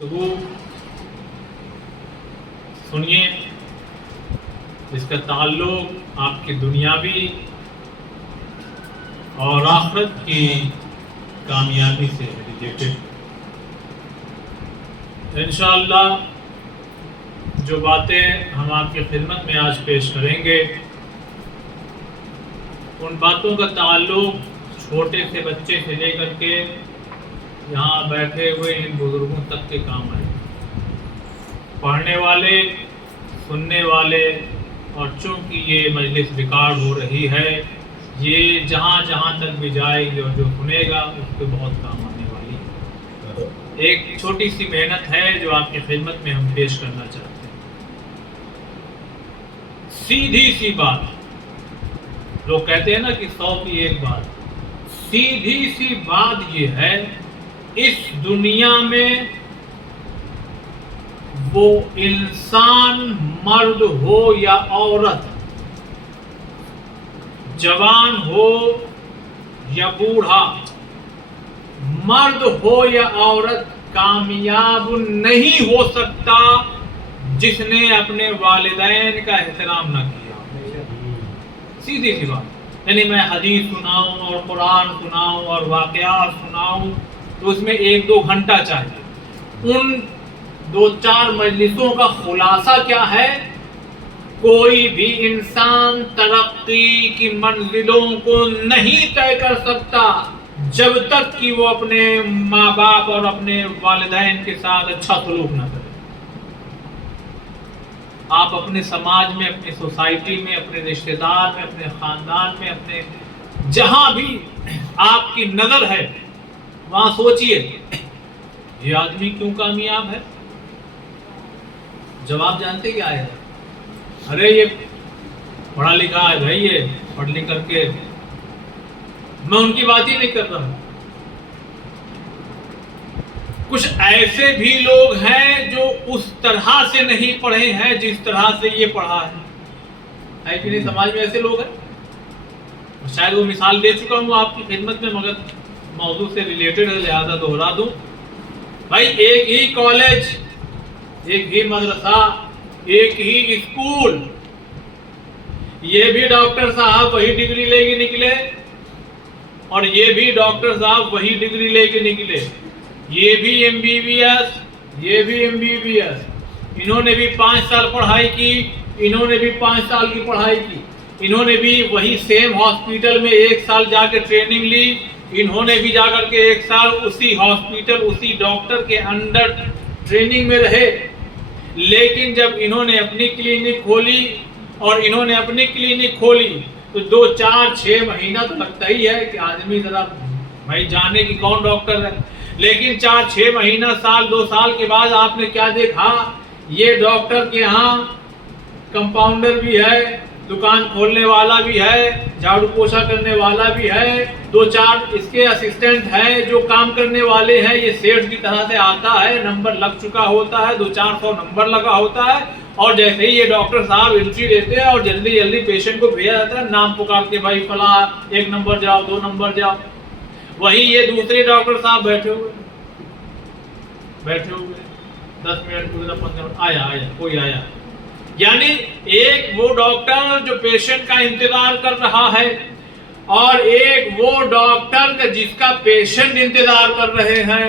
گفتگو سنیے جس کا تعلق آپ کی دنیاوی اور آخرت کی کامیابی سے ریلیٹڈ۔ انشاءاللہ جو باتیں ہم آپ کی خدمت میں آج پیش کریں گے ان باتوں کا تعلق چھوٹے سے بچے سے لے کر کے یہاں بیٹھے ہوئے ان بزرگوں تک کے کام آئے، پڑھنے والے، سننے والے، اور چونکہ یہ مجلس ریکارڈ ہو رہی ہے، یہ جہاں جہاں تک بھی جائے گی اور جو سنے گا اس کو بہت کام آنے والی ہے۔ ایک چھوٹی سی محنت ہے جو آپ کی خدمت میں ہم پیش کرنا چاہتے ہیں۔ سیدھی سی بات، لوگ کہتے ہیں نا کہ 100 کی ایک بات، سیدھی سی بات یہ ہے، اس دنیا میں وہ انسان مرد ہو یا عورت، جوان ہو یا بوڑھا، مرد ہو یا عورت، کامیاب نہیں ہو سکتا جس نے اپنے والدین کا احترام نہ کیا۔ سیدھی سی بات، یعنی میں حدیث سناؤں اور قرآن سناؤں اور واقعات سناؤں تو اس میں 1-2 گھنٹہ چاہیے۔ ان 2-4 مجلسوں کا خلاصہ کیا ہے؟ کوئی بھی انسان ترقی کی منزلوں کو نہیں طے کر سکتا جب تک کہ وہ اپنے ماں باپ اور اپنے والدین کے ساتھ اچھا سلوک نہ کرے۔ آپ اپنے سماج میں، اپنی سوسائٹی میں، اپنے رشتہ دار میں، اپنے خاندان میں، اپنے جہاں بھی آپ کی نظر ہے وہاں سوچئے یہ آدمی کیوں کامیاب ہے؟ جواب جانتے کیا ہے؟ ارے یہ پڑھا لکھا ہے بھائی، یہ پڑھ لکھ کر کے، میں ان کی بات ہی نہیں کر رہا ہوں۔ کچھ ایسے بھی لوگ ہیں جو اس طرح سے نہیں پڑھے ہیں جس طرح سے یہ پڑھا ہے کہ نہیں؟ سماج میں ایسے لوگ ہیں، شاید وہ مثال دے چکا ہوں آپ کی خدمت میں، مگر موضوع سے ریلیٹڈ ہے لہذا دوہرا دوں۔ بھائی ایک ہی کالج، ایک ہی مدرسہ، ایک ہی اسکول، یہ بھی ڈاکٹر صاحب وہی ڈگری لے کے نکلے اور یہ بھی ڈاکٹر صاحب وہی ڈگری لے کے نکلے، یہ بھی ایم بی بی ایس، یہ بھی ایم بی بی ایس، انہوں نے بھی 5 سال پڑھائی کی، انہوں نے بھی 5 سال کی پڑھائی کی، انہوں نے بھی وہی سیم ہاسپٹل میں 1 سال جا کے ٹریننگ لی، انہوں نے بھی جا کر کے 1 سال اسی ہاسپٹل، اسی ڈاکٹر کے انڈر ٹریننگ میں رہے۔ لیکن جب انہوں نے اپنی کلینک کھولی اور انہوں نے اپنی کلینک کھولی تو 2-4-6 مہینہ تو لگتا ہی ہے کہ آدمی ذرا بھائی جانے کی کون ڈاکٹر ہے، لیکن 4-6 مہینہ، سال 2 سال کے بعد آپ نے کیا دیکھا؟ یہ ڈاکٹر کے ہاں کمپاؤنڈر بھی ہے، دکان کھولنے والا بھی ہے، جھاڑو پوچھا کرنے والا بھی ہے، 2-4 اس کے اسسٹنٹ ہیں جو کام کرنے والے ہیں، یہ سیٹ کی طرح سے آتا ہے، نمبر لگ چکا ہوتا ہے، 200-400 نمبر لگا ہوتا ہے، اور جیسے ہی یہ ڈاکٹر صاحب انٹری لیتے ہیں اور جلدی جلدی پیشنٹ کو بھیجا جاتا ہے، نام پکار کے بھائی فلاں 1 نمبر جاؤ، 2 نمبر جاؤ، وہی یہ دوسرے ڈاکٹر صاحب بیٹھے ہوئے 10 منٹ پورے 15 منٹ، آیا کوئی آیا، یعنی ایک وہ ڈاکٹر جو پیشنٹ کا انتظار کر رہا ہے اور ایک وہ ڈاکٹر کا جس کا پیشنٹ انتظار کر رہے ہیں،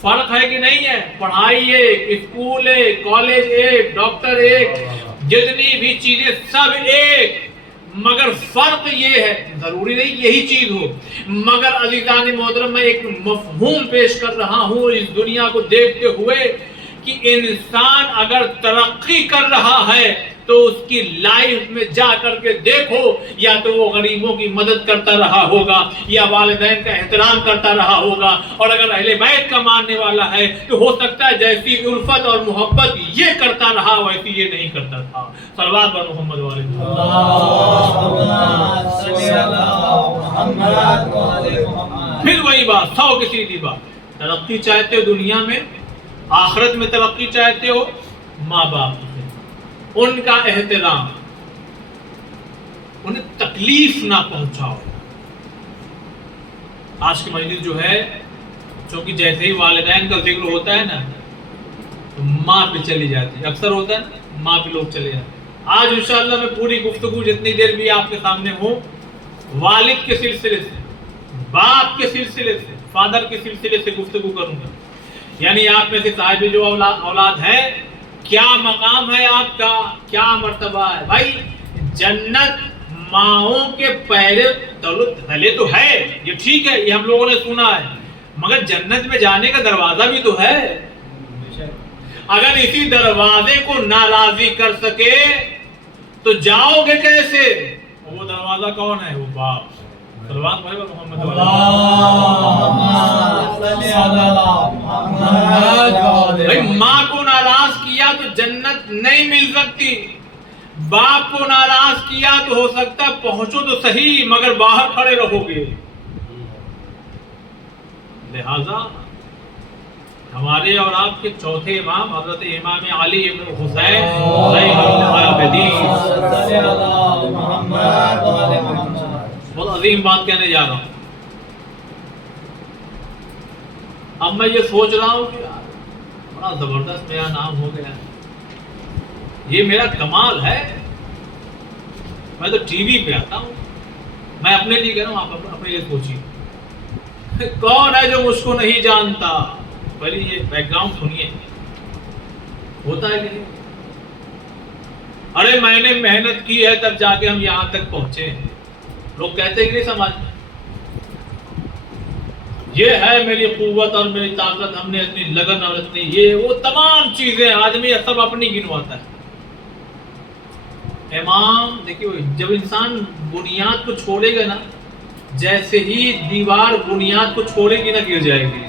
فرق ہے کہ نہیں ہے؟ پڑھائی ایک، اسکول ایک، کالج ایک، ڈاکٹر ایک، جتنی بھی چیزیں سب ایک، مگر فرق یہ ہے، ضروری نہیں یہی چیز ہو، مگر عزیزان محترم میں ایک مفہوم پیش کر رہا ہوں اس دنیا کو دیکھتے ہوئے کہ انسان اگر ترقی کر رہا ہے تو اس کی لائف میں جا کر کے دیکھو، یا تو وہ غریبوں کی مدد کرتا رہا ہوگا یا والدین کا احترام کرتا رہا ہوگا، اور اگر اہل بیت کا ماننے والا ہے تو ہو سکتا ہے جیسی الفت اور محبت یہ کرتا رہا ویسی یہ نہیں کرتا تھا۔ صلوات بر محمد والے پھر وہی بات، 100 کی سیدھی بات، ترقی چاہتے ہو دنیا میں، آخرت میں ترقی چاہتے ہو، ماں باپ کی خدمت، ان کا احترام، انہیں تکلیف نہ پہنچاؤ۔ آج کی مجلس جو ہے، چونکہ جیسے ہی والدین کا ذکر ہوتا ہے نا تو ماں پہ چلی جاتی ہے. اکثر ہوتا ہے نا ماں پہ لوگ چلے جاتے ہیں. آج انشاءاللہ میں پوری گفتگو جتنی دیر بھی آپ کے سامنے ہوں والد کے سلسلے سے، باپ کے سلسلے سے، فادر کے سلسلے سے گفتگو کروں گا. یعنی آپ میں سے صاحب جو اولاد ہے، کیا مقام ہے آپ کا، کیا مرتبہ ہے. بھائی جنت ماؤں کے تلے تو ہے، یہ ٹھیک ہے، یہ ہم لوگوں نے سنا ہے، مگر جنت میں جانے کا دروازہ بھی تو ہے. اگر اسی دروازے کو ناراضی کر سکے تو جاؤ گے کیسے؟ وہ دروازہ کون ہے؟ وہ باپ. سلوات پڑھے گا محمد بھائی ماں کو ناراض کیا تو جنت نہیں مل سکتی، باپ کو ناراض کیا تو ہو سکتا پہنچو تو صحیح مگر باہر کھڑے رہو گے. لہذا ہمارے اور آپ کے چوتھے امام حضرت امام علی ابن حسین بہت عظیم بات کہنے جا رہا ہوں. اب میں یہ سوچ رہا ہوں کہ بڑا زبردست میرا نام ہو گیا، یہ میرا کمال ہے. میں تو ٹی وی پہ آتا ہوں، میں اپنے لیے کہہ رہا ہوں، آپ اپنے لیے سوچیے کون ہے جو مجھ کو نہیں جانتا. پہلے یہ بیک گراؤنڈ سنیے، ہوتا ہے کہ نہیں؟ ارے میں نے محنت کی ہے تب جا کے ہم یہاں تک پہنچے ہیں. لوگ کہتے ہیں کہ نہیں سمجھ یہ ہے میری قوت اور میری طاقت، ہم نے اتنی لگن اور اتنی یہ وہ تمام چیزیں آدمی سب اپنی گنواتا ہے. امام دیکھیے جب انسان بنیاد کو چھوڑے گا نا، جیسے ہی دیوار بنیاد کو چھوڑے گی نا گر جائے گی.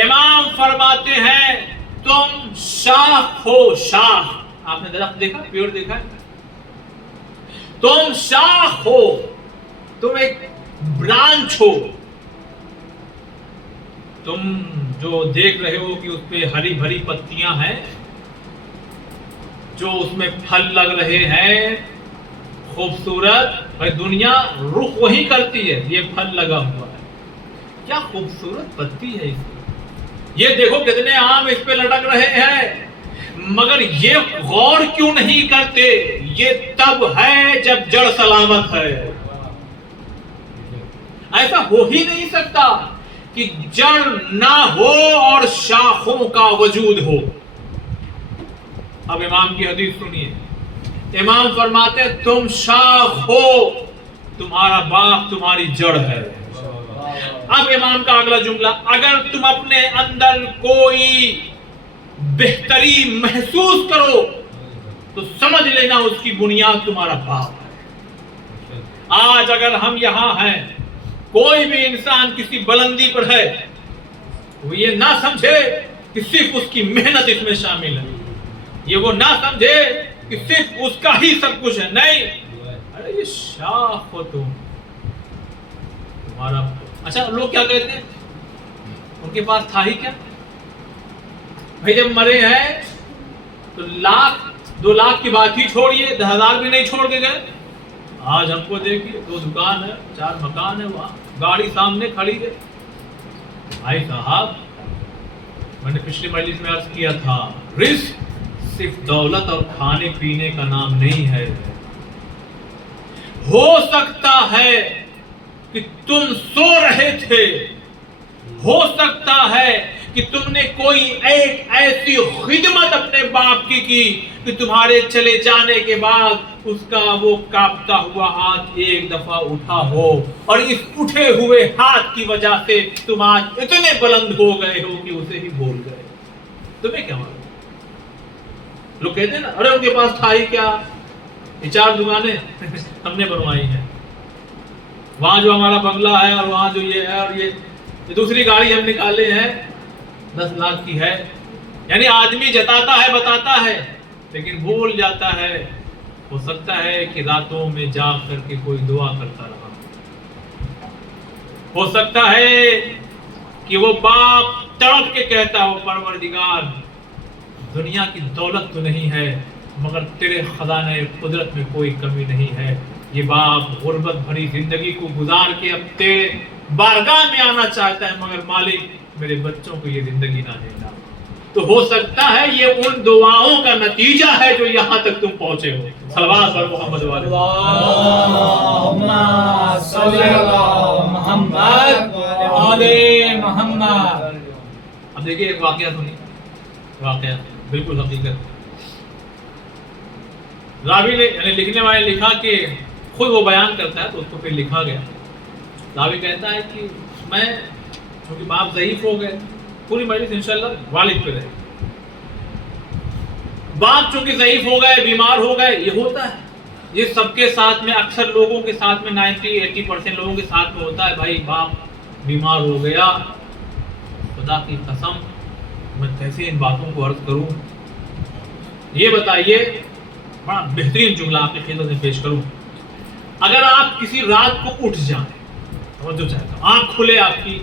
امام فرماتے ہیں تم شاخ ہو، شاخ. آپ نے درخت دیکھا، پیڑ دیکھا ہے؟ تم شاخ ہو، تم ایک برانچ ہو. تم جو دیکھ رہے ہو کہ اس پہ ہری بھری پتیاں ہیں، جو اس میں پھل لگ رہے ہیں خوبصورت، بھائی دنیا رخ وہی کرتی ہے. یہ پھل لگا ہوا ہے، کیا خوبصورت پتی ہے اس کی. یہ دیکھو کتنے آم اس پہ لٹک رہے ہیں، مگر یہ غور کیوں نہیں کرتے؟ یہ تب ہے جب جڑ سلامت ہے. ایسا ہو ہی نہیں سکتا کہ جڑ نہ ہو اور شاخوں کا وجود ہو. اب امام کی حدیث سنیے. امام فرماتے ہیں تم شاخ ہو، تمہارا باپ تمہاری جڑ ہے. اب امام کا اگلا جملہ، اگر تم اپنے اندر کوئی بہتری محسوس کرو تو سمجھ لینا اس کی بنیاد تمہارا باپ ہے. آج اگر ہم یہاں ہیں، کوئی بھی انسان کسی بلندی پر ہے، وہ یہ نہ سمجھے کہ صرف اس کی محنت اس میں شامل ہے، یہ وہ نہ سمجھے کہ صرف اس کا ہی سب کچھ ہے. نہیں، ارے یہ شاخ ہو تمہارا. اچھا لوگ کیا کہتے ہیں؟ ان کے پاس تھا ہی کیا؟ بھائی جب مرے ہیں تو 1,00,000 2,00,000 کی بات ہی چھوڑیے، 10,000 بھی نہیں چھوڑ کے گئے. آج ہم کو دیکھیے 2 دکان ہے، 4 مکان ہے، وہاں گاڑی سامنے کھڑی ہے. بھائی صاحب میں نے پچھلی مجلس میں عرض کیا تھا، رزق صرف دولت اور کھانے پینے کا نام نہیں ہے. ہو سکتا ہے کہ تم سو رہے تھے، ہو سکتا ہے کہ تم نے کوئی ایک ایسی خدمت اپنے باپ کی کہ تمہارے چلے جانے کے بعد اس کا وہ کانپتا ہوا ہاتھ ایک دفعہ اٹھا ہو، اور اس اٹھے ہوئے ہاتھ کی وجہ سے تم آج اتنے بلند ہو گئے ہو کہ اسے ہی بھول گئے. تمہیں کیا معلوم؟ لوگ کہتے ہیں نا ارے ان کے پاس تھا ہی کیا، یہ 4 دکانیں ہم نے بنوائی ہیں، وہاں جو ہمارا بنگلہ ہے اور وہاں جو یہ ہے اور یہ دوسری گاڑی ہم نکالے ہیں 10 لاکھ کی ہے. یعنی آدمی جتاتا ہے بتاتا ہے لیکن بھول جاتا ہے. ہو سکتا ہے کہ راتوں میں جاگ کر کے کوئی دعا کرتا رہا، ہو سکتا ہے کہ وہ باپ تڑپ کے کہتا ہو پروردگار دنیا کی دولت تو نہیں ہے مگر تیرے خزانہ قدرت میں کوئی کمی نہیں ہے. یہ باپ غربت بھری زندگی کو گزار کے اب تیرے بارگاہ میں آنا چاہتا ہے مگر مالک میرے بچوں کو یہ زندگی نہ دینا. تو ہو سکتا ہے یہ ان دعاؤں کا نتیجہ ہے جو یہاں تک تم پہنچے ہو. صلوات پر محمد والے اللہم صلی علی محمد وعلی محمد. اب دیکھیے ایک واقعہ سنیے, واقعہ بالکل حقیقت. راوی نے یعنی لکھنے والے لکھا کہ خود وہ بیان کرتا ہے تو اس کو پھر لکھا گیا. راوی کہتا ہے کہ میں چونکہ باپ ضعیف ہو گئے, پوری مجلس انشاءاللہ والد پہ رہے, باپ چونکہ ضعیف ہو گئے, بیمار ہو گئے, یہ ہوتا ہے, یہ سب کے ساتھ میں, اکثر لوگوں کے ساتھ میں 90-80% لوگوں کے ساتھ میں ہوتا ہے. بھائی باپ بیمار ہو گیا, خدا کی قسم میں کیسے ان باتوں کو عرض کروں. یہ بتائیے, بڑا بہترین جملہ آپ کی خدمت میں پیش کروں. اگر آپ کسی رات کو اٹھ جائیں, توجہ چاہتا ہوں, آنکھ کھلے آپ کی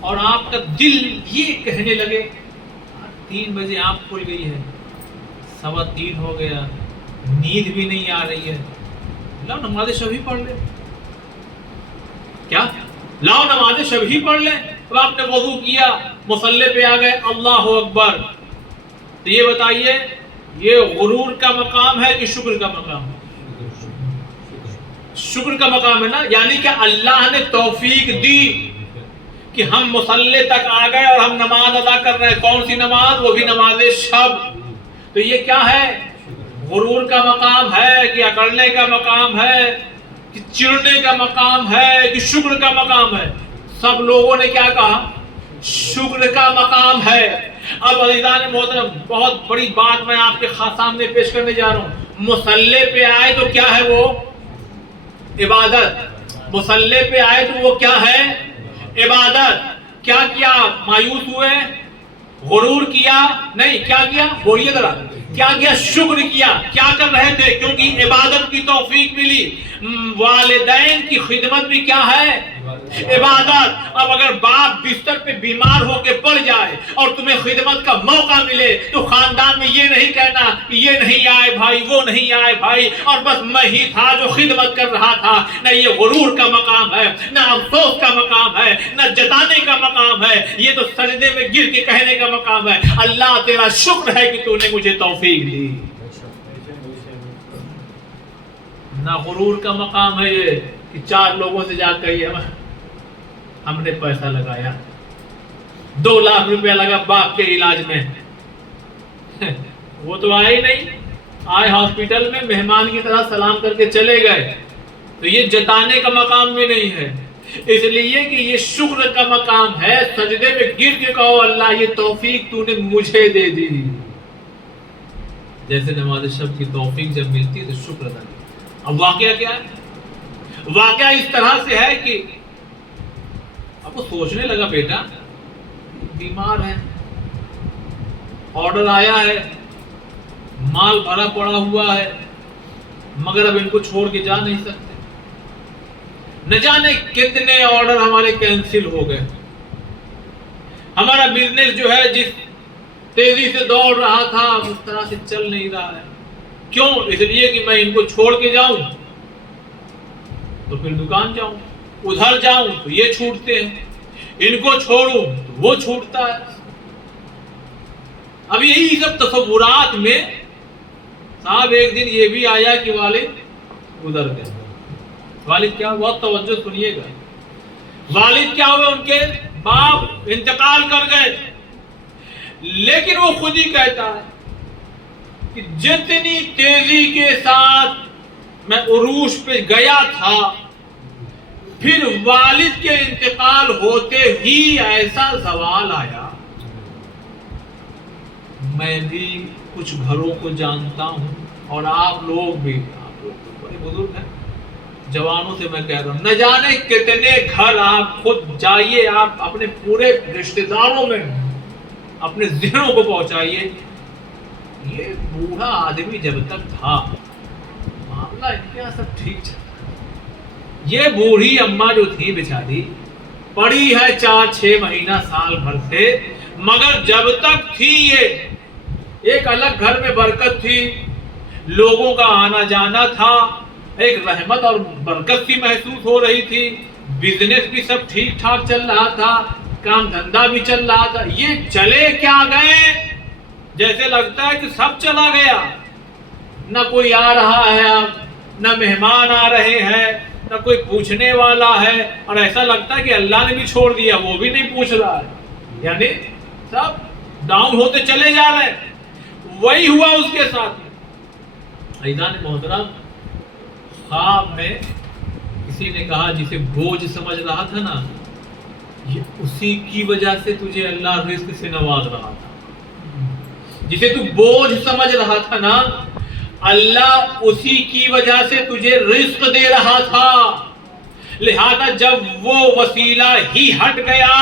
اور آپ کا دل یہ کہنے لگے 3 بجے آنکھ کھل گئی ہے, 3:15 ہو گیا, نیند بھی نہیں آ رہی ہے, لاؤ نماز شب ہی پڑھ لیں. کیا لاؤ نماز شب ہی پڑھ لیں. اب آپ نے وضو کیا, مصلی پہ آ گئے, اللہ اکبر. تو یہ بتائیے یہ غرور کا مقام ہے کہ شکر کا مقام ہے؟ شکر کا مقام ہے نا. یعنی کہ اللہ نے توفیق دی کہ ہم مصلی تک آ گئے اور ہم نماز ادا کر رہے ہیں. کون سی نماز؟ وہ بھی نماز شب. تو یہ کیا ہے؟ غرور کا مقام ہے کہ اکڑنے کا مقام ہے کہ چڑنے کا مقام ہے کہ شکر کا مقام ہے؟ سب لوگوں نے کیا کہا؟ شکر کا مقام ہے. اب عزیزان محترم, بہت بڑی بات میں آپ کے سامنے پیش کرنے جا رہا ہوں. مصلی پہ آئے تو کیا ہے وہ؟ عبادت. مصلی پہ آئے تو وہ کیا ہے؟ عبادت. کیا کیا؟ مایوس ہوئے؟ غرور کیا؟ نہیں. کیا کیا؟ بولیے ذرا, کیا کیا؟ شکر کیا. کیا کر رہے تھے؟ کیونکہ عبادت کی توفیق ملی. والدین کی خدمت بھی کیا ہے؟ عبادت. اب اگر باپ بستر پہ بیمار ہو کے پڑ جائے اور تمہیں خدمت کا موقع ملے تو خاندان میں یہ نہیں کہنا یہ نہیں آئے بھائی, وہ نہیں آئے بھائی, اور بس میں ہی تھا جو خدمت کر رہا تھا. نہ یہ غرور کا مقام ہے, نہ افسوس کا مقام ہے, نہ جتانے کا مقام ہے. یہ تو سجدے میں گر کے کہنے کا مقام ہے, اللہ تیرا شکر ہے کہ تو نے مجھے توفیق دی. نہ غرور کا مقام ہے یہ کہ 4 لوگوں سے جا کر ہم نے پیسہ لگایا, 2 لاکھ روپیہ لگا باپ کے علاج میں. وہ تو آئے ہی نہیں, آئے ہاسپٹل میں مہمان کی طرح سلام کر کے چلے گئے. تو یہ جتانے کا مقام بھی نہیں ہے, اس لیے کہ یہ شکر کا مقام ہے. سجدے میں گر کے کہو اللہ یہ توفیق تو نے مجھے دے دی. جیسے نماز شب کی توفیق جب ملتی تو شکر ادا. اب واقعہ کیا ہے؟ واقعہ اس طرح سے ہے کہ اب وہ سوچنے لگا بیٹا بیمار ہے, آرڈر آیا ہے, مال بھرا پڑا ہوا ہے, مگر اب ان کو چھوڑ کے جا نہیں سکتے. نہ جانے کتنے آرڈر ہمارے کینسل ہو گئے. ہمارا بزنس جو ہے جس تیزی سے دوڑ رہا تھا اس طرح سے چل نہیں رہا ہے. کیوں؟ اس لیے کہ میں ان کو چھوڑ کے جاؤں تو پھر دکان جاؤں, ادھر جاؤں تو یہ چھوٹتے ہیں, ان کو چھوڑوں تو وہ چھوٹتا ہے. اب یہی سب تصورات میں صاحب ایک دن یہ بھی آیا کہ والد گزر گئے. والد کیا ہوا؟ توجہ سنیے گا. والد کیا ہوئے؟ ان کے باپ انتقال کر گئے. لیکن وہ خود ہی کہتا ہے کہ جتنی تیزی کے ساتھ میں عروج پہ گیا تھا پھر والد کے انتقال ہوتے ہی ایسا زوال آیا. میں بھی کچھ گھروں کو جانتا ہوں اور آپ لوگ بھی, آپ لوگ تو بڑے بزرگ ہیں, جوانوں سے میں کہہ رہا ہوں, نہ جانے کتنے گھر آپ خود جائیے, آپ اپنے پورے رشتہ داروں میں اپنے ذہنوں کو پہنچائیے. یہ بوڑھا آدمی جب تک تھا معاملہ ان کے یہاں سب ٹھیک چلتا. یہ بوڑھی اماں جو تھی بیچاری پڑی ہے 4-6 مہینہ سال بھر سے, مگر جب تک تھی یہ ایک الگ گھر میں برکت تھی, لوگوں کا آنا جانا تھا, ایک رحمت اور برکت سی محسوس ہو رہی تھی, بزنس بھی سب ٹھیک ٹھاک چل رہا تھا, کام دھندا بھی چل رہا تھا. یہ چلے کیا گئے جیسے لگتا ہے کہ سب چلا گیا، نہ کوئی آ رہا ہے اب، نہ مہمان آ رہے ہیں، نہ کوئی پوچھنے والا ہے، اور ایسا لگتا ہے کہ اللہ نے بھی چھوڑ دیا، وہ بھی نہیں پوچھ رہا ہے، یعنی سب ڈاؤن ہوتے چلے جا رہے ہیں۔ وہی ہوا اس کے ساتھ۔ عزیزان محترم، خواب میں کسی نے کہا جسے بوجھ سمجھ رہا تھا نا، یہ اسی کی وجہ سے تجھے اللہ رزق سے نواز رہا تھا۔ جسے تو بوجھ سمجھ رہا تھا نا، اللہ اسی کی وجہ سے تجھے رزق دے رہا تھا، لہذا جب وہ وسیلہ ہی ہٹ گیا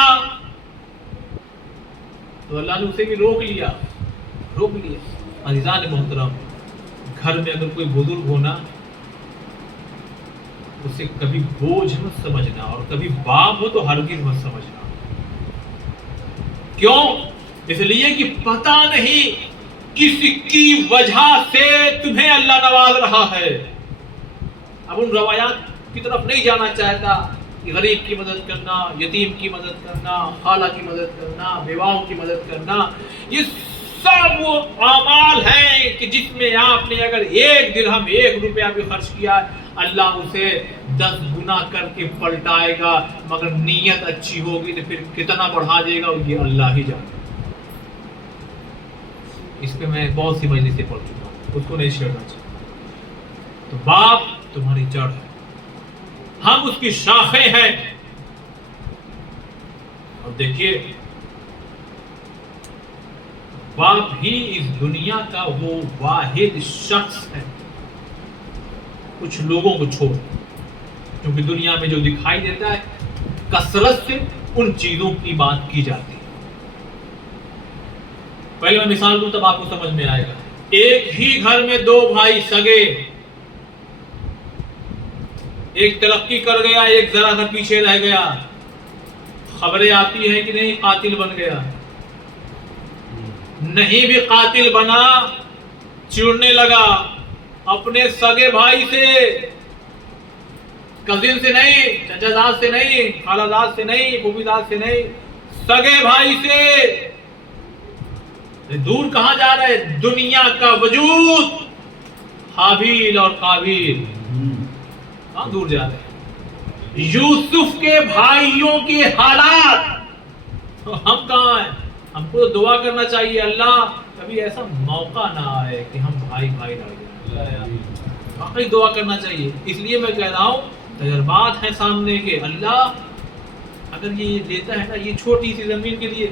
تو اللہ نے اسے بھی روک لیا۔ عزیزان محترم، گھر میں اگر کوئی بزرگ ہونا، اسے کبھی بوجھ مت سمجھنا، اور کبھی باپ ہو تو ہرگز مت سمجھنا۔ کیوں؟ اس لیے کہ پتہ نہیں کس کی وجہ سے تمہیں اللہ نواز رہا ہے۔ اب ان روایات کی طرف نہیں جانا چاہتا کہ غریب کی مدد کرنا، یتیم کی مدد کرنا، خالہ کی مدد کرنا، بیواؤں کی مدد کرنا، یہ سب وہ اعمال ہیں کہ جس میں آپ نے اگر 1 درہم 1 روپیہ بھی خرچ کیا، اللہ اسے 10 گنا کر کے پلٹائے گا، مگر نیت اچھی ہوگی تو پھر کتنا بڑھا دے گا یہ اللہ ہی جانے۔ اس پہ میں بہت سی مجلسیں پڑھ چکا ہوں، اس کو نہیں چھیڑنا چاہیے۔ تو باپ تمہاری جڑ ہے، ہم اس کی شاخیں ہیں۔ اور دیکھیے، باپ ہی اس دنیا کا وہ واحد شخص ہے، کچھ لوگوں کو چھوڑ، کیونکہ دنیا میں جو دکھائی دیتا ہے کثرت سے ان چیزوں کی بات کی جاتی ہے۔ پہلے میں مثال دوں تب آپ کو سمجھ میں آئے گا۔ ایک ہی گھر میں 2 بھائی سگے، ایک ترقی کر گیا، ایک ذرا سا پیچھے رہ گیا۔ خبریں آتی ہیں کہ نہیں قاتل بن گیا، نہیں بھی قاتل بنا، چڑنے لگا اپنے سگے بھائی سے، کزن سے نہیں، چچا زاد سے نہیں، خالہ زاد سے نہیں، پھوپھی زاد سے نہیں، سگے بھائی سے۔ دور کہاں جا رہے؟ دنیا کا وجود، حابیل اور قابیل، کہاں دور جا رہے؟ یوسف کے بھائیوں کے حالات، ہم کہاں ہیں؟ ہم کو دعا کرنا چاہیے، اللہ کبھی ایسا موقع نہ آئے کہ ہم بھائی لڑ جائیں۔ واقعی دعا کرنا چاہیے۔ اس لیے میں کہہ رہا ہوں، تجربات ہیں سامنے کے، اللہ اگر یہ دیتا ہے نا، یہ چھوٹی سی زمین کے لیے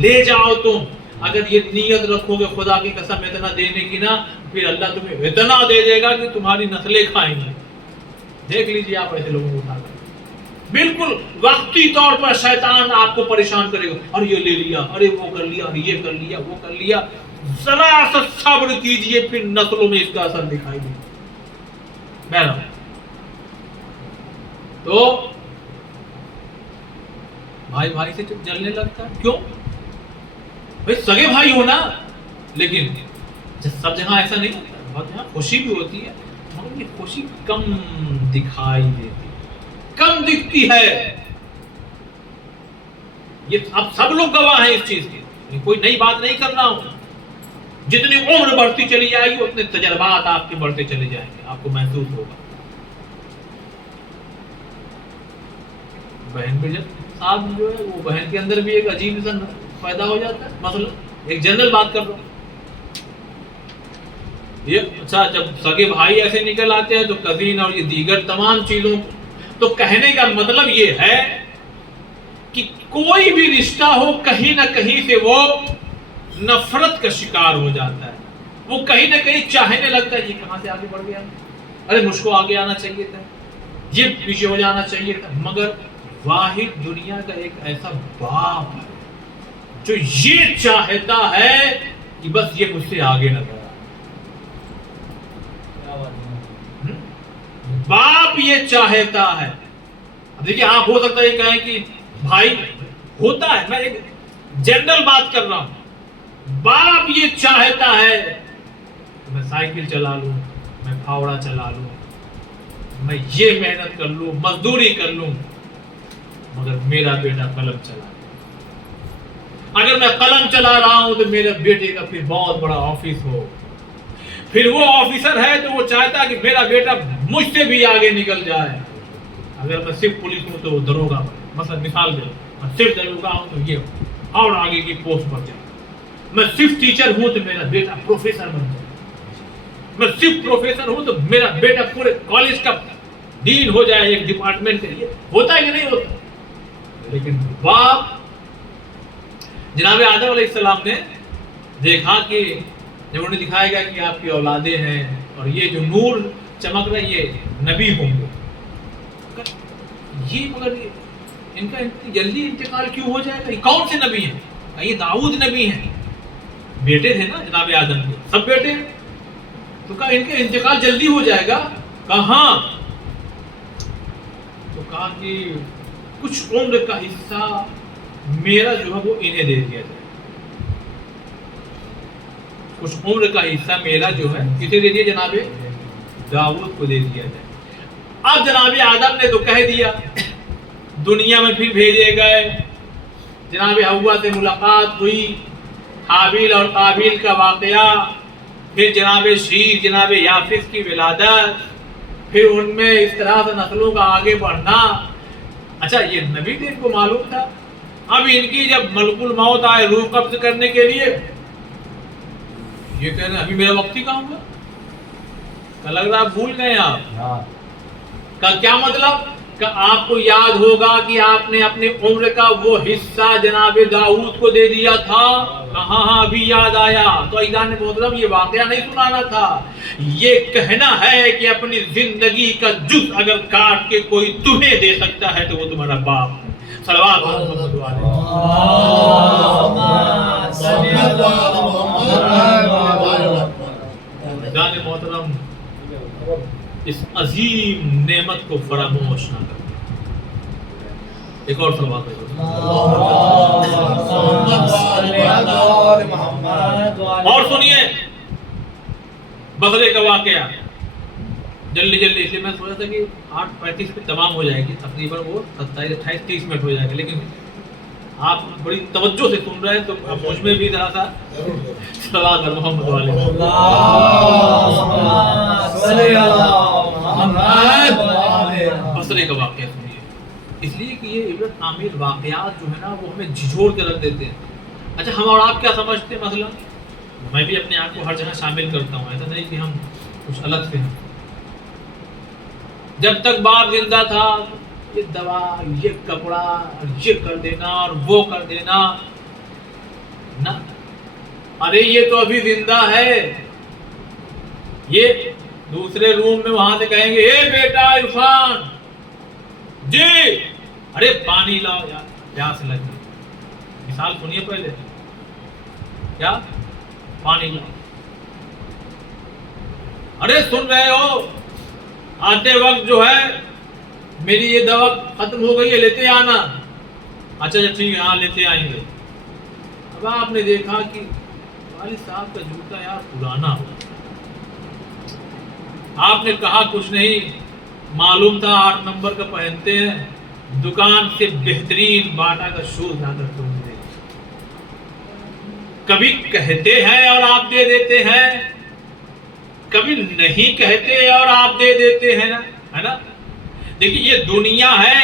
لے جاؤ تم، اگر یہ نیت رکھو گے خدا کی قسم اتنا دینے کی نا، پھر اللہ تمہیں اتنا دے دے گا کہ تمہاری نسلیں کھائیں گی۔ دیکھ لیجیے آپ ایسے لوگوں کو اٹھا کر، بالکل وقتی طور پر شیطان آپ کو پریشان کرے گا، اور یہ لے لیا، ارے وہ کر لیا، اور یہ کر لیا، وہ کر لیا۔ ذرا سا صبر کیجئے، پھر نسلوں میں اس کا اثر دکھائی دے۔ بہرحال تو بھائی سے جلنے لگتا ہے، کیوں؟ بھائی سگے بھائی ہو نا، لیکن سب جگہ ایسا نہیں ہوتا، بہت جگہ خوشی بھی ہوتی ہے، مگر یہ خوشی کم دکھائی دیتی، کم دکھتی ہے۔ یہ اب سب لوگ گواہ ہیں اس چیز کی، کوئی نئی بات نہیں کر رہا ہوں۔ جتنی عمر بڑھتی چلی جائے گی اتنے تجربات آپ کے بڑھتے چلے جائیں گے، آپ کو محسوس ہوگا۔ بہن پہ جب صاحب جو ہے، وہ بہن کے اندر بھی ایک عجیب سا پیدا ہو جاتا ہے۔ مثلا ایک جنرل بات کر رہا ہوں، یہ اچھا جب سگے بھائی ایسے نکل آتے ہیں تو کزین اور یہ دیگر تمام چیزوں، تو کہنے کا مطلب یہ ہے کہ کوئی بھی رشتہ ہو کہیں نہ کہیں سے وہ نفرت کا شکار ہو جاتا ہے، وہ کہیں نہ کہیں چاہنے لگتا ہے یہ کہاں سے آگے بڑھ گیا، ارے مجھ کو آگے آنا چاہیے تھا، یہ پیچھے ہو جانا چاہیے تھا۔ مگر واحد دنیا کا ایک ایسا باپ ہے جو یہ چاہتا ہے کہ بس یہ مجھ سے آگے نہ بڑھا۔ باپ یہ چاہتا ہے۔ اب دیکھیے، آپ ہو سکتا ہے یہ کہیں کہ بھائی ہوتا ہے، میں ایک جنرل بات کر رہا ہوں، باپ یہ چاہتا ہے کہ میں سائیکل چلا لوں، میں پھاوڑا چلا لوں، میں یہ محنت کر لوں، مزدوری کر لوں، مگر میرا بیٹا قلم چلا۔ اگر میں قلم چلا رہا ہوں تو میرے بیٹے کا پھر بہت بڑا آفس ہو. پھر وہ آفیسر ہے تو وہ چاہتا ہے کہ میرا بیٹا مجھ سے بھی آگے نکل جائے. اگر میں صرف پولیس ہوں تو وہ دروگا بنے. مثلا مثال دے میں صرف دروگا ہوں تو یہ اور آگے کی پوسٹ پر جائے. میں صرف ٹیچر ہوں تو میرا بیٹا پروفیسر بن جائے. میں صرف پروفیسر ہوں تو میرا بیٹا پورے کالج کا ڈین ہو جائے ایک ڈپارٹمنٹ کے لیے. ہوتا ہے کہ نہیں ہوتا؟ لیکن باپ جناب آدم علیہ السلام نے دیکھا کہ جب انہیں دکھایا گیا کہ آپ کی اولادیں ہیں اور یہ جو نور چمک رہا ہے یہ نبی ہوں گے. یہ مگر ان کا جلدی انتقال کیوں ہو جائے گا؟ یہ کون سے نبی ہیں؟ یہ داؤد نبی ہیں. بیٹے تھے نا جناب آدم کے, سب بیٹے ہیں, تو کہا ان کا انتقال جلدی ہو جائے گا. کہاں؟ تو کہا کہ کچھ عمر کا حصہ میرا جو ہے وہ انہیں دے دیا جائے. کچھ عمر کا حصہ میرا جو ہے کسے دے دیا؟ جناب داؤد کو دے دیا جائے. اب جناب آدم نے تو کہہ دیا, دنیا میں پھر بھیجے گئے, جناب حوا سے ملاقات ہوئی, حابیل اور قابیل کا واقعہ, پھر جناب شیر جناب یافس کی ولادت, پھر ان میں اس طرح سے نسلوں کا آگے بڑھنا. اچھا یہ نبی تھے, ان کو معلوم تھا. اب ان کی جب ملک الموت آئے روح قبض کرنے کے لیے, یہ کہہ رہے ہیں ابھی میرا وقت ہی کہاں ہوا. کہ لگ رہا بھول گئے آپ. کا کیا مطلب؟ کہ آپ کو یاد ہوگا کہ آپ نے اپنے عمر کا وہ حصہ جناب داؤد کو دے دیا تھا. ہاں ہاں ابھی یاد آیا. تو ایزان محترم یہ واقعہ نہیں سنانا تھا, یہ کہنا ہے کہ اپنی زندگی کا جز اگر کاٹ کے کوئی تمہیں دے سکتا ہے تو وہ تمہارا باپ ہے. صلوات محمد علیہ. ایزان محترم اس عظیم نعمت کو فراموش نہ کریں. ایک اور صلوات اور سنیے بقرے کا واقعہ جلدی جلدی سے. میں سوچا تھا کہ 8:35 پہ تمام ہو جائے گی, تقریباً وہ 27-28-30 منٹ ہو جائے گا, لیکن آپ بڑی توجہ سے سن رہے ہیں تو اب مجھ میں بھی ذرا سا صلوات محمد والے. بصرے کا واقعہ سنیے, اس لیے کہ یہ عبرت آمیر واقعات جو ہے نا وہ ہمیں جھجھوڑ کے رکھ دیتے ہیں. اچھا ہم اور آپ کیا سمجھتے ہیں؟ مثلا میں بھی اپنے آپ کو ہر جگہ شامل کرتا ہوں, ایسا نہیں کہ ہم کچھ الگ سے ہیں. جب تک باپ زندہ تھا یہ دوا, یہ کپڑا, یہ کر دینا اور وہ کر دینا نا. ارے یہ تو ابھی زندہ ہے, یہ دوسرے روم میں وہاں سے کہیں گے اے بیٹا عرفان جی, ارے پانی لاؤ یار پیاس لگی. مثال سنیے پہلے, کیا پانی لاؤ. ارے سن رہے ہو, آتے وقت جو ہے میری یہ دوا ختم ہو گئی ہے, لیتے آنا. اچھا ٹھیک ہے, ہاں لیتے آئیں گے. اب آپ نے دیکھا کہ والد صاحب کا جوتا یار پرانا ہو. آپ نے کہا کچھ نہیں, معلوم تھا 8 نمبر کا پہنتے ہیں, دکان سے بہترین باٹا کا شوز لا کر تم دے. کبھی کہتے ہیں اور آپ دے دیتے ہیں, کبھی نہیں کہتے اور آپ دے دیتے ہیں نا, ہے نا. دیکھیے یہ دنیا ہے,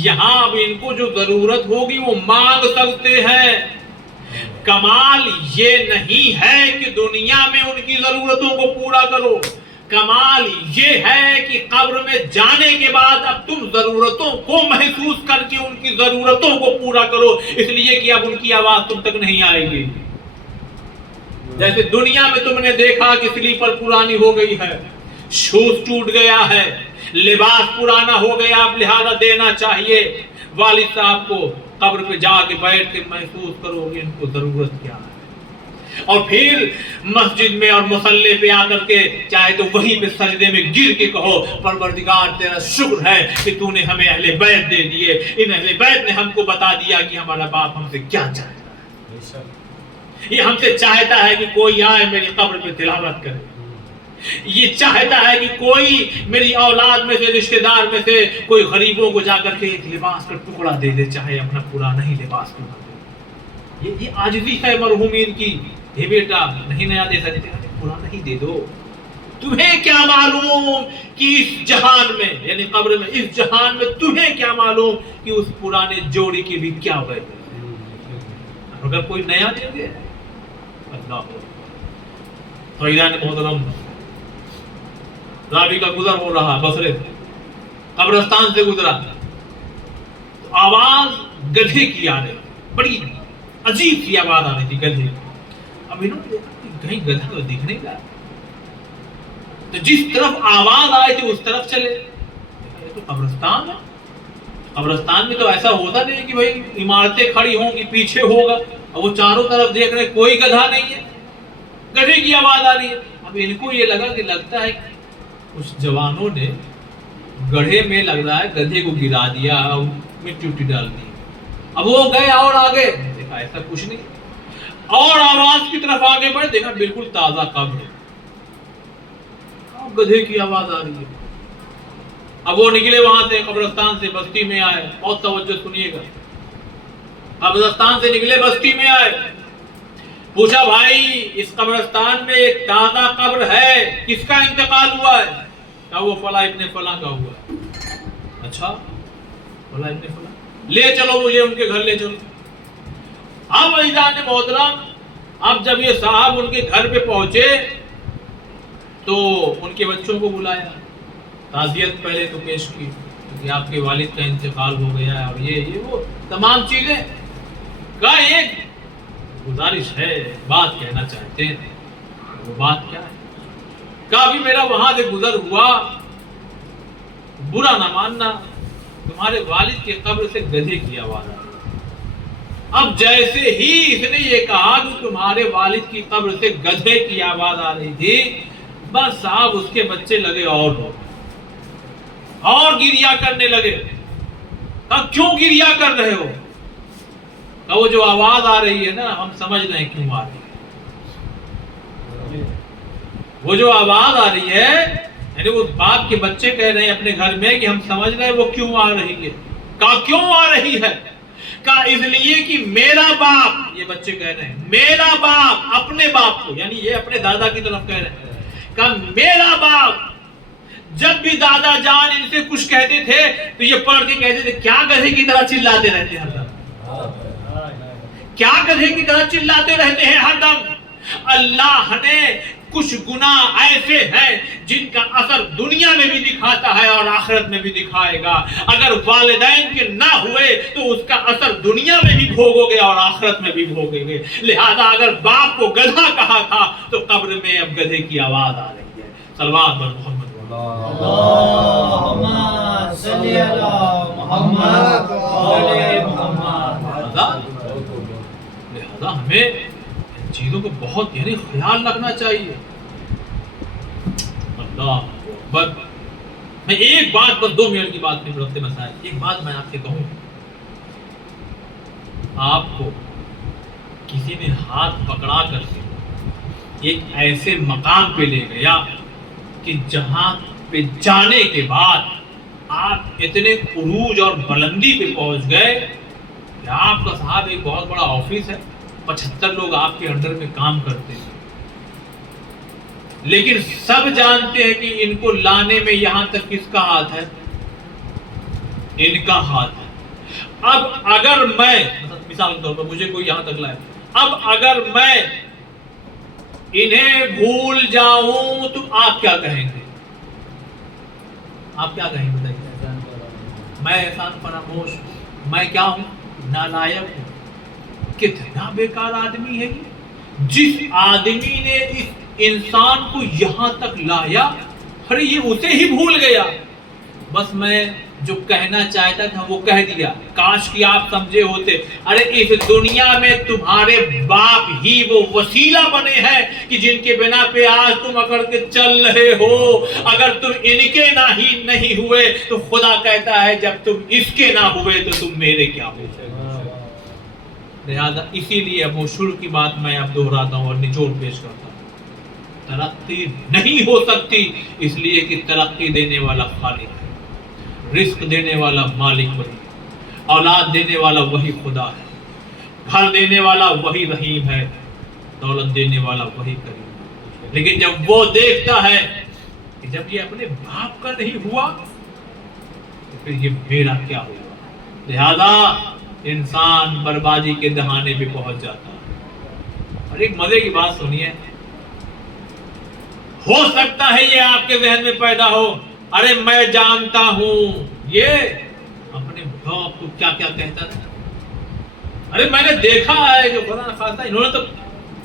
یہاں اب ان کو جو ضرورت ہوگی وہ مانگ سکتے ہیں. کمال یہ نہیں ہے کہ دنیا میں ان کی ضرورتوں کو پورا کرو, کمال یہ ہے کہ قبر میں جانے کے بعد اب تم ضرورتوں کو محسوس کر کے ان کی ضرورتوں کو پورا کرو, اس لیے کہ اب ان کی آواز تم تک نہیں آئے گی. جیسے دنیا میں تم نے دیکھا کہ سلیپر پرانی ہو گئی ہے, شوز ٹوٹ گیا ہے, لباس پرانا ہو گیا, اب لہذا دینا چاہیے. والد صاحب کو قبر پہ جا کے بیٹھ کے محسوس کرو گے ان کو ضرورت کیا ہے, اور پھر مسجد میں اور مصلی پہ آ کر کے چاہے تو وہیں پہ سجدے میں گر کے کہو پروردگار تیرا شکر ہے کہ تو نے ہمیں اہل بیت دے دیے, ان اہل بیت نے ہم کو بتا دیا کہ ہمارا باپ ہم سے کیا چاہتا ہے. یہ ہم سے چاہتا ہے کہ کوئی آئے میری قبر پہ تلاوت کرے, یہ چاہتا ہے کہ کوئی میری اولاد میں سے رشتہ دار میں سے کوئی غریبوں کو جا کر کے ایک لباس کا ٹکڑا دے دے, چاہے اپنا پرانا ہی لباس کیوں نہ دے. یہ عاجزی ہے مرحومین کی. اے بیٹا نہیں نیا دے سکتے, پرانا ہی دے دو. تمہیں کیا معلوم کہ اس جہان میں یعنی قبر میں, اس جہان میں تمہیں کیا معلوم کہ اس پرانے جوڑی کی بھی کیا ویلیو ہے. اگر کوئی نیا دیں گے اللہ. فیضان محترم, رابی کا گزر ہو رہا بصرے قبرستان سے گزرا تو آواز گدھے کی آ رہی, بڑی عجیب سی آواز آ رہی تھی گدھے. اب انہوں نے دیکھا کہ کہیں گدھا تو دکھ نہیں رہا, تو جس طرف آواز آئی تھی اس طرف چلے. یہ تو قبرستان ہے, قبرستان میں تو ایسا ہوتا نہیں کہ بھائی عمارتیں کھڑی ہوں گی پیچھے ہوگا, اور وہ چاروں طرف دیکھ رہے کوئی گدھا نہیں ہے, گدھے کی آواز آ رہی ہے. اب ان کو یہ لگا کہ لگتا ہے کچھ جوانوں نے گڑھے میں لگ رہا ہے گدھے کو گرا دیا, مٹی وٹی ڈال دی. اب وہ گئے اور آگے دیکھا ایسا کچھ نہیں, اور آواز کی طرف آگے بڑھے دیکھا بالکل تازہ قبر ہے, گدھے کی آواز آ رہی ہے. اب وہ نکلے وہاں سے قبرستان سے, بستی میں آئے. بہت توجہ سنیے گا. قبرستان سے نکلے بستی میں آئے, پوچھا بھائی اس قبرستان میں ایک تازہ قبر ہے, کس کا انتقال ہوا ہے؟ کہا وہ فلاں ابن فلاں کا ہوا ہے. اچھا فلاں ابن فلاں, لے چلو مجھے ان کے گھر لے چلو. اب عزیزان محترم, اب جب یہ صاحب ان کے گھر پہ پہنچے تو ان کے بچوں کو بلایا, تعزیت پہلے تو پیش کی کہ آپ کے والد کا انتقال ہو گیا ہے اور یہ وہ تمام چیزیں. کہا ایک گزارش ہے, بات کہنا چاہتے ہیں. وہ بات کیا ہے؟ کہا ابھی میرا وہاں سے گزر ہوا, برا نہ ماننا, تمہارے والد کے قبر سے گدھے کی آواز آ رہی. اب جیسے ہی اس نے یہ کہا کہ تمہارے والد کی قبر سے گدھے کی آواز آ رہی تھی, بس صاحب اس کے بچے لگے اور گریا کرنے لگے. کہا کیوں گریا کر رہے ہو؟ کہا وہ جو آواز آ رہی ہے نا ہم سمجھ رہے ہیں کیوں آ رہی ہے. وہ جو آواز آ رہی ہے یعنی وہ باپ کے بچے کہہ رہے ہیں اپنے گھر میں کہ ہم سمجھ رہے ہیں وہ کیوں آ رہی ہے. کہا کیوں آ رہی ہے؟ کہا اس لیے کہ میرا باپ, یہ بچے کہہ رہے ہیں میرا باپ اپنے باپ کو, یعنی یہ اپنے دادا کی طرف کہہ رہے ہیں, کہ میرا باپ جب بھی دادا جان ان سے کچھ کہتے تھے تو یہ پڑھ کے کہتے تھے کیا گدھے کی طرح چلاتے رہتے ہیں ہر دم, کیا گدھے کی طرح چلاتے رہتے ہیں ہر دم. اللہ نے کچھ گناہ ایسے ہیں جن کا اثر دنیا میں بھی دکھاتا ہے اور آخرت میں بھی دکھائے گا. اگر والدین کے نہ ہوئے تو اس کا اثر دنیا میں بھی بھوگو گے اور آخرت میں بھی بھوگے گے. لہذا اگر باپ کو گدھا کہا تھا تو قبر میں اب گدھے کی آواز آ رہی ہے. صلوات بر محمد. اللہم صلی علی محمد وعلی محمد. لہذا ہمیں چیزوں کو بہت یعنی خیال رکھنا چاہیے. اللہ اکبر. میں ایک بات بس 2 منٹ کی بات نہیں رکھتے مسائل, ایک بات میں آپ سے کہوں, آپ کو کسی نے ہاتھ پکڑا کر کے ایک ایسے مقام پہ لے گیا کہ جہاں پہ جانے کے بعد آپ اتنے عروج اور بلندی پہ پہنچ گئے کہ آپ کا صاحب ایک بہت بڑا آفس ہے, 75 لوگ آپ کے انڈر میں کام کرتے ہیں, لیکن سب جانتے ہیں کہ ان کو لانے میں یہاں تک کس کا ہاتھ ہے؟ ان کا ہاتھ ہے. اب اگر میں مثال کے طور پر مجھے کوئی یہاں تک لائے, اب اگر میں انہیں بھول جاؤں تو آپ کیا کہیں گے؟ آپ کیا کہیں گے بتائیے؟ میں احسان فراموش ہوں, میں کیا ہوں؟ نالائق ہوں. کتنا بیکار آدمی ہے یہ, جس آدمی نے اس انسان کو یہاں تک لایا, ارے یہ اسے ہی بھول گیا. بس میں جو کہنا چاہتا تھا وہ کہہ دیا, کاش کہ آپ سمجھے ہوتے. ارے اس دنیا میں تمہارے باپ ہی وہ وسیلہ بنے ہیں کہ جن کے بنا پہ آج تم اکڑ کے چل رہے ہو. اگر تم ان کے نہ ہی نہیں ہوئے تو خدا کہتا ہے جب تم اس کے نہ ہوئے تو تم میرے کیا ہو. لہذا اسی لیے اب وہ شروع کی بات میں اب دہراتا ہوں اور نچوڑ پیش کرتا ہوں. ترقی نہیں ہو سکتی اس لیے کہ ترقی دینے والا خالق ہے, رزق دینے والا مالک وہی, اولاد دینے والا وہی خدا ہے. گھر دینے والا وہی رحیم ہے، دولت دینے والا وہی کریم ہے۔ لیکن جب وہ دیکھتا ہے کہ جب یہ اپنے باپ کا نہیں ہوا تو پھر یہ میرا کیا ہوگا؟ لہذا انسان بربادی کے دہانے پہ پہنچ جاتا ہے۔ اور ایک مزے کی بات سنیے، ہو سکتا ہے یہ آپ کے ذہن میں پیدا ہو، ارے میں جانتا ہوں یہ اپنے باپ کو کیا کیا کہتا تھا، ارے میں نے دیکھا ہے جو فلاں خاصا انہوں نے تو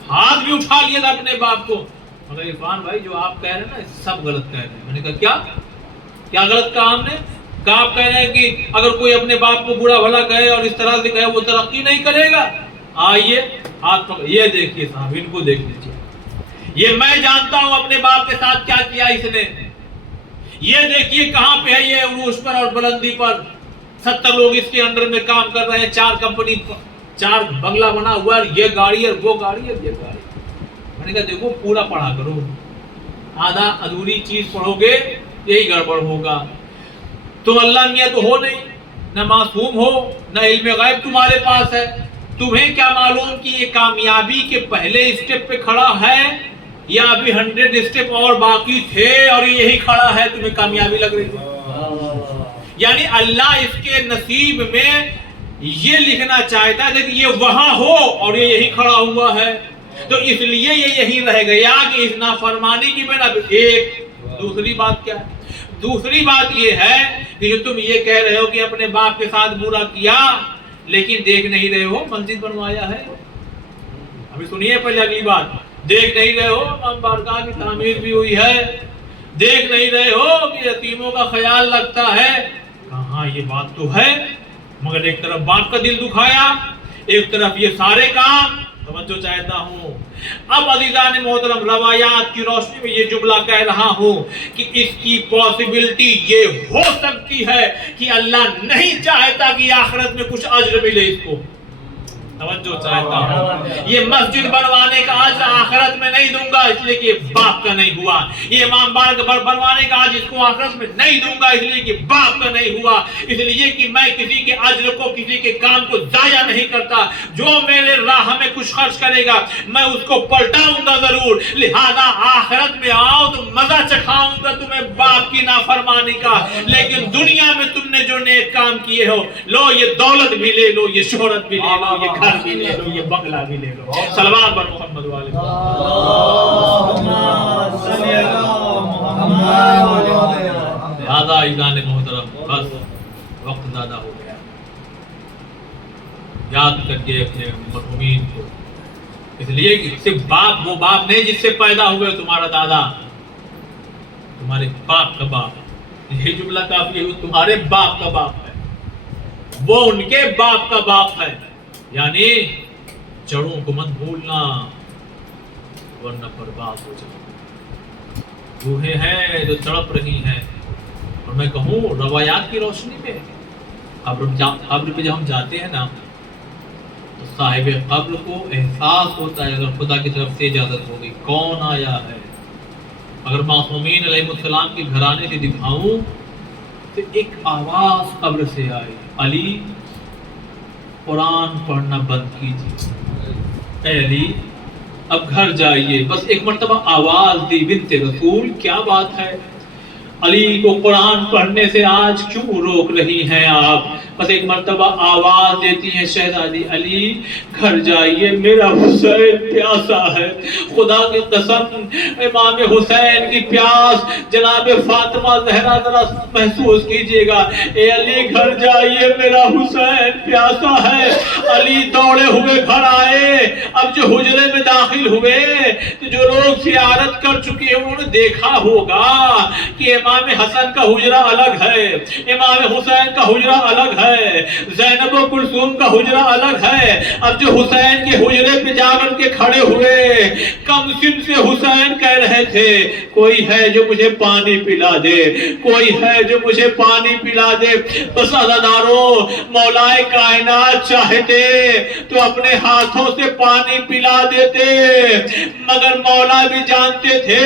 ہاتھ بھی اٹھا لیا تھا اپنے باپ کو۔ مگر عرفان بھائی جو آپ کہہ رہے ہیں نا سب غلط کہہ رہے ہیں۔ میں نے کہا کیا غلط کہا ہم نے؟ کہا آپ کہہ رہے ہیں کہ اگر کوئی اپنے باپ کو برا بھلا کہے اور اس طرح سے کہے وہ ترقی نہیں کرے گا۔ آئیے ہاتھ پکڑ، یہ دیکھیے صاحب، ان کو دیکھ لیجیے، یہ میں جانتا ہوں اپنے باپ کے ساتھ کیا کیا اس نے، یہ دیکھیے کہاں پہ ہے یہ عروج پر اور بلندی پر، 70 لوگ اس کے انڈر میں کام کر رہے ہیں، 4 کمپنی، 4 بنگلہ بنا ہوا ہے، یہ گاڑی اور وہ گاڑی اور یہ گاڑی۔ میں نے کہا دیکھو پورا پڑھا کرو، آدھا ادھوری چیز پڑھو گے یہی گڑبڑ ہوگا۔ تم اللہ میاں تو ہو نہیں، نہ معصوم ہو، نہ علم غیب تمہارے پاس ہے، تمہیں کیا معلوم کہ یہ کامیابی کے پہلے اسٹیپ پہ کھڑا ہے یا ابھی 100 اسٹیپ اور باقی تھے اور یہی کھڑا ہے، تمہیں کامیابی لگ رہی ہے؟ یعنی اللہ اس کے نصیب میں یہ لکھنا چاہتا ہے کہ یہ وہاں ہو اور یہ یہی کھڑا ہوا ہے، تو اس لیے یہ یہی رہ گیا کہ اس نافرمانی کی بنا۔ ایک دوسری بات کیا ہے؟ دوسری بات یہ ہے کہ جو تم یہ کہہ رہے ہو کہ اپنے باپ کے ساتھ برا کیا لیکن دیکھ نہیں رہے ہو مسجد بنوایا ہے۔ ابھی سنیے پہلے اگلی بات، دیکھ نہیں رہے ہو امام بارگاہ کی تعمیر بھی ہوئی ہے، دیکھ نہیں رہے ہو کہ یتیموں کا خیال رکھتا ہے۔ کہاں یہ بات تو ہے، مگر ایک طرف باپ کا دل دکھایا، ایک طرف یہ سارے کام۔ توجہ چاہتا ہوں، اب عزیزان محترم روایات کی روشنی میں یہ جملہ کہہ رہا ہوں کہ اس کی پاسبلٹی یہ ہو سکتی ہے کہ اللہ نہیں چاہتا کہ آخرت میں کچھ اجر ملے اس کو۔ توجہ چاہتا ہوں، یہ مسجد بنوانے کا اجر آخرت میں نہیں دوں گا اس لیے کہ باپ کا نہیں ہوا، یہ امام بارگاہ بنوانے کا اجر اس کو آخرت میں نہیں دوں گا اس لیے کہ باپ کا نہیں ہوا، اس لیے کہ میں کسی کے اجر کو، کسی کے کام کو ضائع نہیں کرتا۔ جو میرے راہ میں کچھ خرچ کرے گا میں اس کو پلٹاؤں گا ضرور، لہذا آخرت میں آؤ تو مزہ چکھاؤں گا تمہیں باپ کی نافرمانی کا، لیکن دنیا میں تم نے جو نیک کام کیے ہو، لو یہ دولت بھی لے لو، یہ شہرت بھی لے لو، یہ گھر بھی لے لو، یہ بنگلہ بھی لے لو۔ صلوات بر محمد والے لہذا عزیزان محترم بس وقت زیادہ ہو گیا، یاد کریے اپنے مرحومین کو، اس لیے کہ صرف باپ وہ باپ نہیں جس سے پیدا ہوئے تمہارا دادا، تمہارے باپ کا باپ، یہ جملہ کافی ہے، تمہارے باپ کا باپ ہے، وہ ان کے باپ کا باپ ہے، یعنی جڑوں کو مت بھولنا ورنہ برباد ہو جائے۔ روحیں ہیں جو تڑپ رہی ہیں، اور میں کہوں روایات کی روشنی میں قبر پہ جب ہم جاتے ہیں نا تو صاحب قبر کو احساس ہوتا ہے اگر خدا کی طرف سے اجازت ہوگی کون آیا ہے۔ اگر معصومین علیہ السلام کے گھرانے سے دکھاؤں تو ایک آواز قبر سے آئی، علی قرآن پڑھنا بند کیجیے، اے علی اب گھر جائیے۔ بس ایک مرتبہ آواز دی، بنت رسول کیا بات ہے، علی کو قرآن پڑھنے سے آج کیوں روک رہی ہیں آپ؟ بس ایک مرتبہ آواز دیتی ہیں شہزادی، علی گھر جائیے، میرا حسین پیاسا ہے، خدا کی قسم امام حسین کی پیاس جناب فاطمہ زہرا ذرا محسوس کیجئے گا، اے علی گھر جائیے میرا حسین پیاسا ہے۔ علی دوڑے ہوئے گھر آئے، اب جو حجرے میں داخل ہوئے تو جو لوگ زیارت کر چکے ہیں انہوں نے دیکھا ہوگا کہ امام حسن کا حجرہ الگ ہے، امام حسین کا حجرہ الگ ہے، زینب و کلثوم کا حجرہ الگ ہے۔ اب جو حسین کے حجرے پہ جا کر کے کھڑے ہوئے، کم سن سے حسین کہہ رہے تھے کوئی ہے جو مجھے پانی پلا دے، کوئی ہے جو مجھے پانی پلا دے۔ بس عزاداروں، مولائے کائنات چاہتے تو اپنے ہاتھوں سے پانی پلا دیتے، مگر مولا بھی جانتے تھے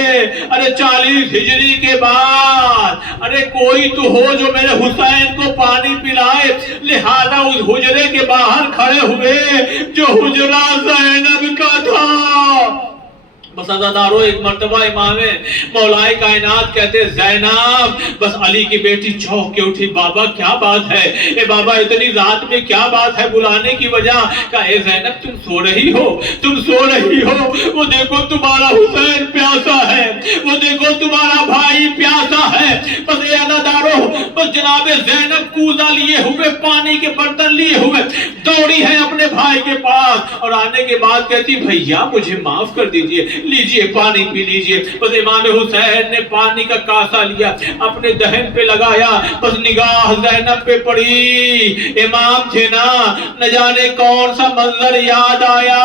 ارے 40 ہجری کے بعد ارے کوئی تو ہو جو میرے حسین کو پانی پلائے، لہذا اس حجرے کے باہر کھڑے ہوئے جو حجرہ زینب کا تھا۔ بس عزادارو ایک مرتبہ امام مولائے کائنات کہتے زینب، بس علی کی بیٹی چونک کے اٹھی، بابا کیا بات ہے، اے بابا اتنی رات میں کیا بات ہے بلانے کی وجہ؟ کہا اے زینب تم سو رہی ہو، تم سو رہی ہو، وہ دیکھو تمہارا حسین پیاسا ہے، وہ دیکھو تمہارا بھائی پیاسا ہے۔ بس اے عزادارو، بس جناب زینب کوزہ لیے ہوئے، پانی کے برتن لیے ہوئے دوڑی ہے اپنے بھائی کے پاس، اور آنے کے بعد کہتی بھیا مجھے معاف کر دیجئے، لیجئے پانی پی لیجئے۔ بس امام حسین نے پانی کا کاسا لیا، اپنے دہن پہ لگایا، بس نگاہ زینب پہ پڑی، امام تھے نا، نہ جانے کون سا منظر یاد آیا،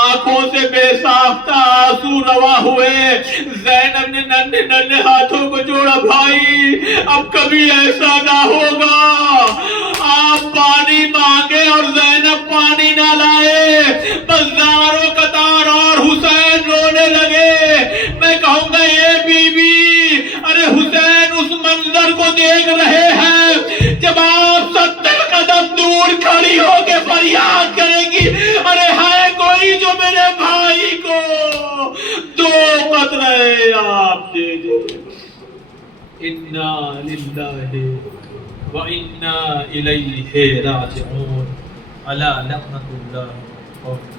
آنکھوں سے بے ساختہ آنسو روا ہوئے۔ زینب نے ننھے ننھے ہاتھوں کو جوڑا، بھائی اب کبھی ایسا نہ ہوگا، آپ پانی مانگے اور زینب پانی نہ لائے، بس زاروں قطار اور حسین رونے لگے۔ میں کہوں گا اے بی بی، ارے حسین اس منظر کو دیکھ رہے ہیں جب آپ 70 قدم دور کھڑی ہو کے فریاد کریں گی ارے ہے کوئی جو میرے بھائی کو 2 قطرے آپ دے دے۔ انا للہ وَإِنَّا إِلَيْهِ رَاجِعُونَ عَلَى لَعْنَةُ اللَّهِ